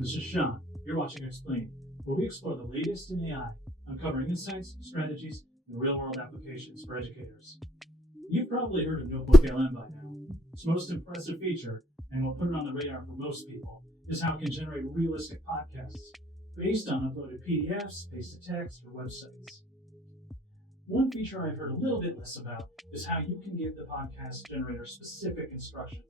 This is Sean. You're watching Explain, where we explore the latest in AI, uncovering insights, strategies, and real-world applications for educators. You've probably heard of NotebookLM by now. Its most impressive feature, and what put it on the radar for most people, is how it can generate realistic podcasts based on uploaded PDFs, pasted text, or websites. One feature I've heard a little bit less about is how you can give the podcast generator specific instructions.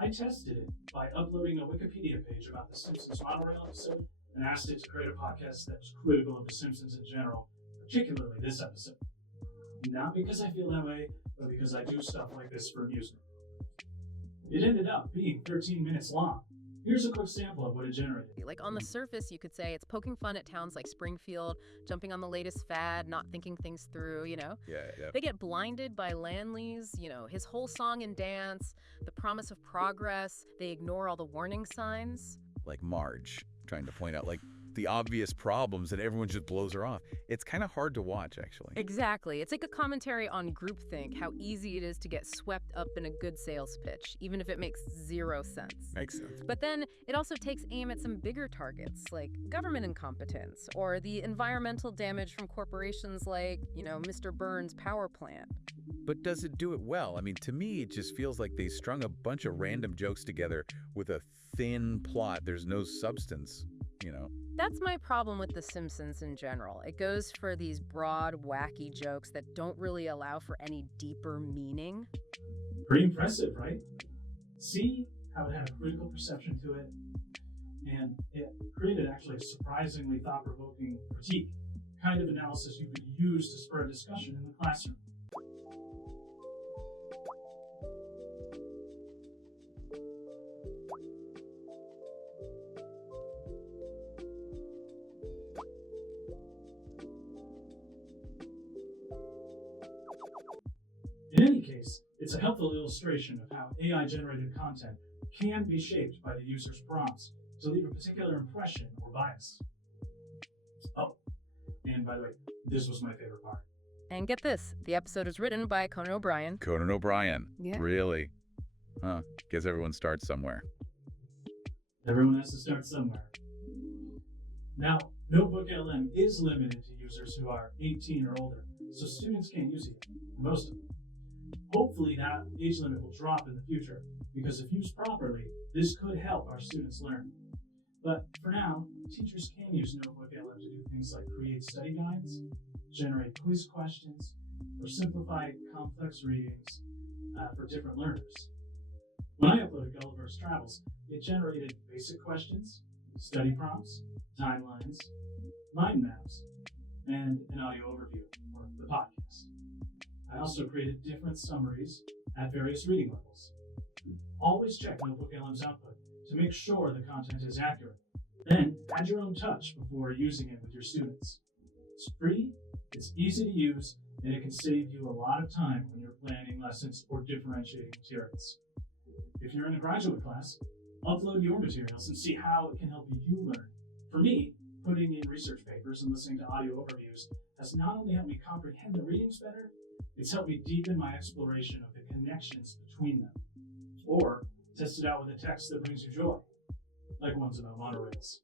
I tested it by uploading a Wikipedia page about the Simpsons monorail episode and asked it to create a podcast that was critical of the Simpsons in general, particularly this episode. Not because I feel that way, but because I do stuff like this for amusement. It ended up being 13 minutes long. Here's a quick sample of what it generated. Like on the surface, you could say it's poking fun at towns like Springfield, jumping on the latest fad, not thinking things through, Yeah. They get blinded by Landley's, his whole song and dance, the promise of progress. They ignore all the warning signs. Like Marge, trying to point out like the obvious problems and everyone just blows her off. It's kind of hard to watch, actually. Exactly. It's like a commentary on groupthink, how easy it is to get swept up in a good sales pitch, even if it makes zero sense. Makes sense. But then it also takes aim at some bigger targets, like government incompetence, or the environmental damage from corporations like, Mr. Burns' power plant. But does it do it well? I mean, to me, it just feels like they strung a bunch of random jokes together with a thin plot. There's no substance, That's my problem with The Simpsons in general. It goes for these broad, wacky jokes that don't really allow for any deeper meaning. Pretty impressive, right? See how it had a critical perception to it, and it created actually a surprisingly thought-provoking critique, kind of analysis you could use to spur a discussion in the classroom. In any case, it's a helpful illustration of how AI-generated content can be shaped by the user's prompts to leave a particular impression or bias. Oh, and by the way, this was my favorite part. And get this, the episode is written by Conan O'Brien. Conan O'Brien. Yeah. Really? Huh. Guess everyone starts somewhere. Everyone has to start somewhere. Now, NotebookLM is limited to users who are 18 or older, so students can't use it yet, most of them. Hopefully that age limit will drop in the future, because if used properly, this could help our students learn. But for now, teachers can use NotebookLM to do things like create study guides, generate quiz questions, or simplify complex readings for different learners. When I uploaded Gulliver's Travels, it generated basic questions, study prompts, timelines, mind maps, and an audio overview, or the podcast. I also created different summaries at various reading levels. Always check NotebookLM's output to make sure the content is accurate. Then add your own touch before using it with your students. It's free, it's easy to use, and it can save you a lot of time when you're planning lessons or differentiating materials. If you're in a graduate class, upload your materials and see how it can help you learn. For me, putting in research papers and listening to audio overviews has not only helped me comprehend the readings better, it's helped me deepen my exploration of the connections between them, or test it out with a text that brings you joy, like ones about monorails.